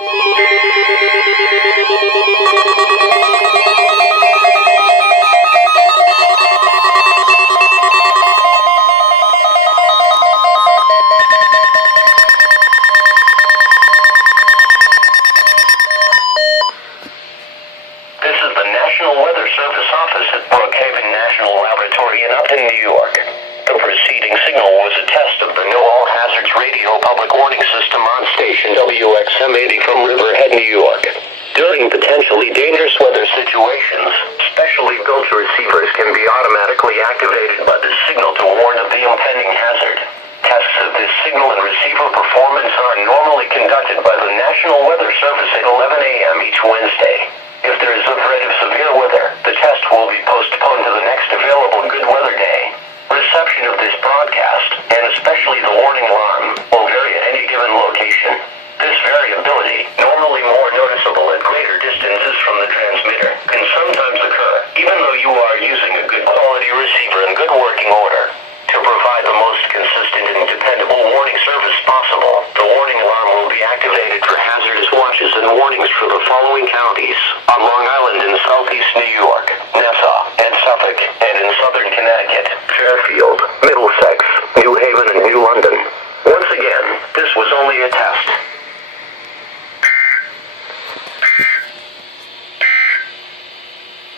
National Weather Service office at Brookhaven National Laboratory in Upton, New York. The preceding signal was a test of the Know All Hazards radio public warning system on station WXM-80 from Riverhead, New York. During potentially dangerous weather situations, specially built receivers can be automatically activated by the signal to warn of the impending hazard. Tests of this signal and receiver performance are normally conducted by the National Weather Service at 11 a.m. each Wednesday. If there is a threat of severe weather, the test will be postponed to the next available good weather day. Reception of this broadcast, and especially the warning alarm, will vary at any given location. This variability, normally more noticeable at greater distances from the transmitter, can sometimes occur, even though you are using a good quality receiver in good working order. To provide the most consistent and dependable warning service possible, the warning alarm will be activated for hazardous watches and warnings for the following counties: on Long Island in southeast New York, Nassau and Suffolk, and in southern Connecticut, Fairfield, Middlesex, New Haven and New London. Once again, this was only a test.